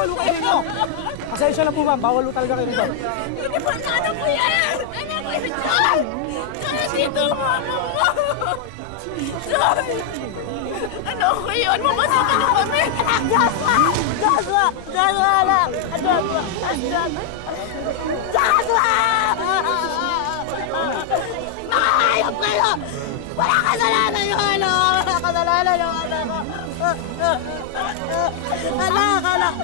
bawal ho kayo dito. Pasensya na po, ma'am. Bawal ho talaga kayo dito. Hindi po na anak ko yan! Anak ko yun, John! Dito, mama mo! John! Ano ko yun? Mamasakin na kami! Joshua! Joshua! Joshua lang! Joshua! Joshua! Makahayop kayo! Wala kasalanan yung ano! Wala kasalanan yung anak ko! Anak! Anak!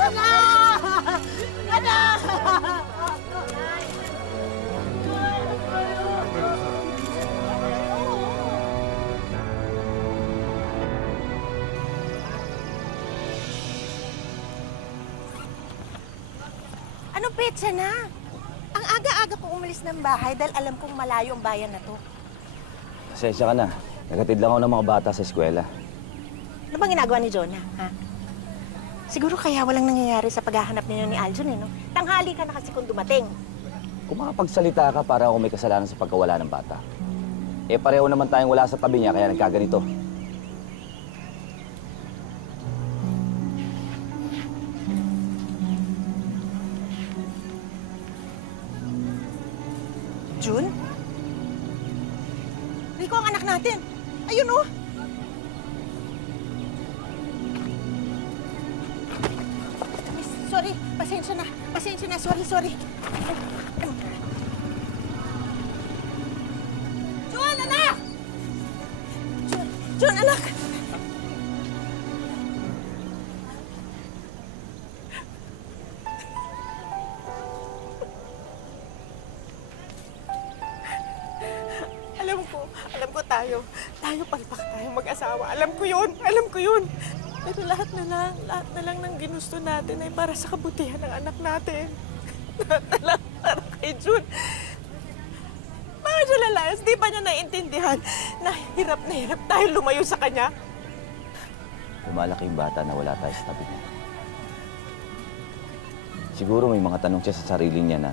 Anak! Anak! Anong petsa na? Ang aga-aga ko umalis ng bahay dahil alam kong malayo ang bayan na to. Pasensya ka na. Nagatid lang ako ng mga bata sa eskwela. Ano bang ginagawa ni Jonah, ha? Siguro kaya walang nangyayari sa paghahanap ninyo ni Aljon, eh, no? Tanghali ka na kasi kung dumating. Kung makapagsalita ka para ako may kasalanan sa pagkawala ng bata. Eh, pareho naman tayong wala sa tabi niya, kaya nagkaganito. Jun? Rico, ang anak natin. Ayun, oh. Miss, sorry. Pasensya na. Pasensya na. Sorry, sorry. Jun, anak! Jun, anak! Alam ko tayo palpak tayong mag-asawa. Alam ko yun. Pero lahat na lang ng ginusto natin ay para sa kabutihan ng anak natin. Lahat na lang para kay Jun. Bakit siya lalayas? Di ba niya naiintindihan na hirap tayo lumayo sa kanya? Lumalaki yung bata na wala tayo sa tabi niya. Siguro may mga tanong siya sa sarili niya na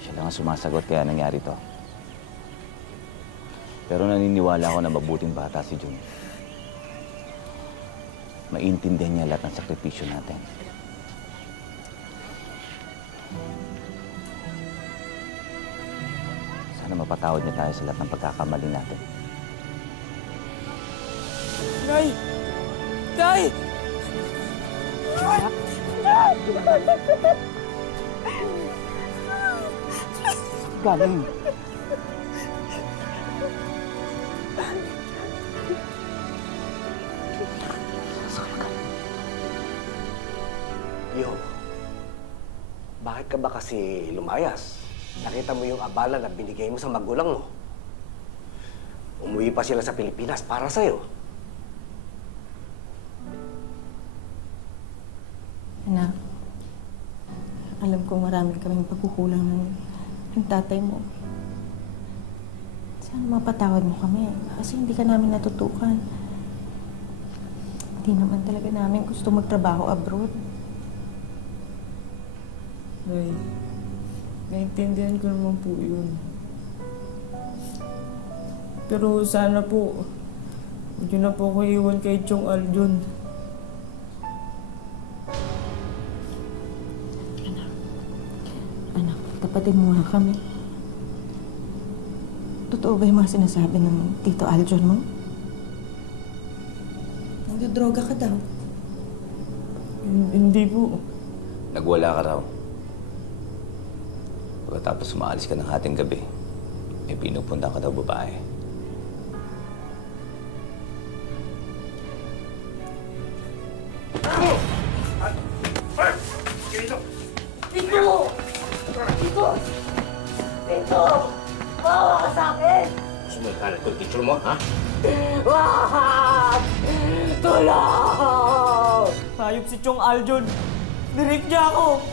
siya lang ang sumasagot kaya nangyari to. Pero naniniwala ako na mabuting bata si Jun. Maintindihan niya lahat ng sakripisyo natin. Sana mapatawad niya tayo sa lahat ng pagkakamali natin. Nay! Nay! Galing. Yo, bakit ka ba kasi lumayas? Nakita mo yung abala na binigay mo sa magulang mo. Umuwi pa sila sa Pilipinas para sa'yo. Anak, alam ko marami kaming pagkukulang ng tatay mo. Sana mapatawad mo kami kasi hindi ka namin natutukan. Hindi naman talaga namin gusto magtrabaho abroad. Nay, naintindihan ko naman po yun. Pero sana po, hindi na po ako iwan kay Chong Aljon. Anak, tapatin mo na kami. Totoo ba yung mga sinasabi ng Tito Aljon mo? Nagdodroga ka daw. Hindi po. Nagwala ka raw. Pagkatapos umaalis ka ng hating gabi, may pinupunta ka daw babae. Tito! Bawa ka sa akin! Gusto mo ikalat ko yung teacher mo, ha? Wag! Tulong! Hayop si Chong Aljon. Nirik niya ako.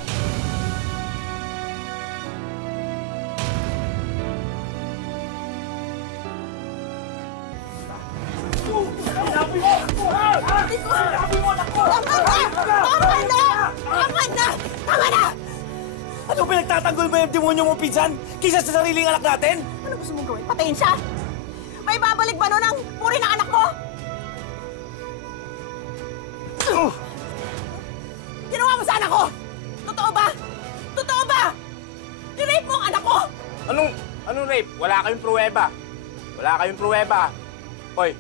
Ano pinagtatanggol mo yung demonyo mo, pinsan? Kisa sa sariling anak natin? Ano gusto mong gawin? Patayin siya? May babalik ba nun ang puri ng anak mo? anak ko! Totoo ba? Totoo ba? Nirape mo ang anak ko! Anong rape? Wala kayong pruweba. Wala kayong pruweba. Hoy,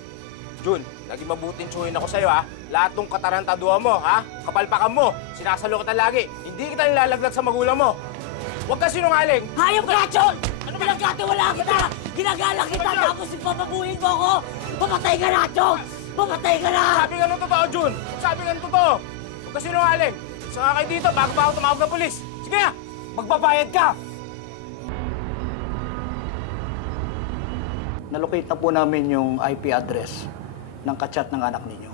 Jun, naging mabuting tsuhin ako sa'yo, ha? Lahat ng katarantaduhan mo, ha? Kapalpakan mo, sinasalo kita lagi. Hindi kita nilalaglag sa magulang mo. Huwag ka sinungaling. Hayop ka, John! Ano pinagkatiwala kita? Ginagala kita tapos ipapabuhin mo ako! Pamatay ka na, John! Pamatay ka na! Sabi nga nung totoo, Jun. Sabi nga nung totoo. Huwag ka sinungaling. Isa nga kayo dito bago pa ako tumawag ng polis. Sige na, magbabayad ka. Nalocate na po namin yung IP address ng kachat ng anak ninyo.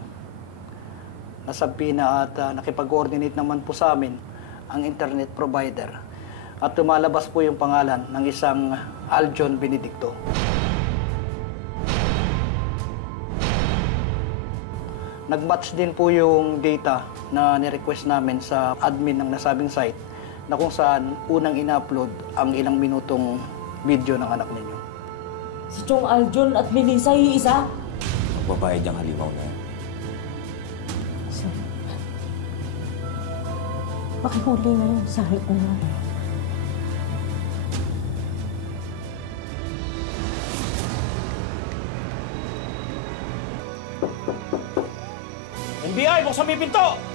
Nasabi na at nakipag-coordinate naman po sa amin ang internet provider at lumalabas po yung pangalan ng isang Aljon Benedicto. Nag-match din po yung data na nirequest namin sa admin ng nasabing site na kung saan unang ina-upload ang ilang minutong video ng anak ninyo. Si Chong Aljon at Melissa iisa? Magbabayad yung halimaw na yan. Sir, pakihuli na yung sahit na yan. NBI, buksan mo yung pinto!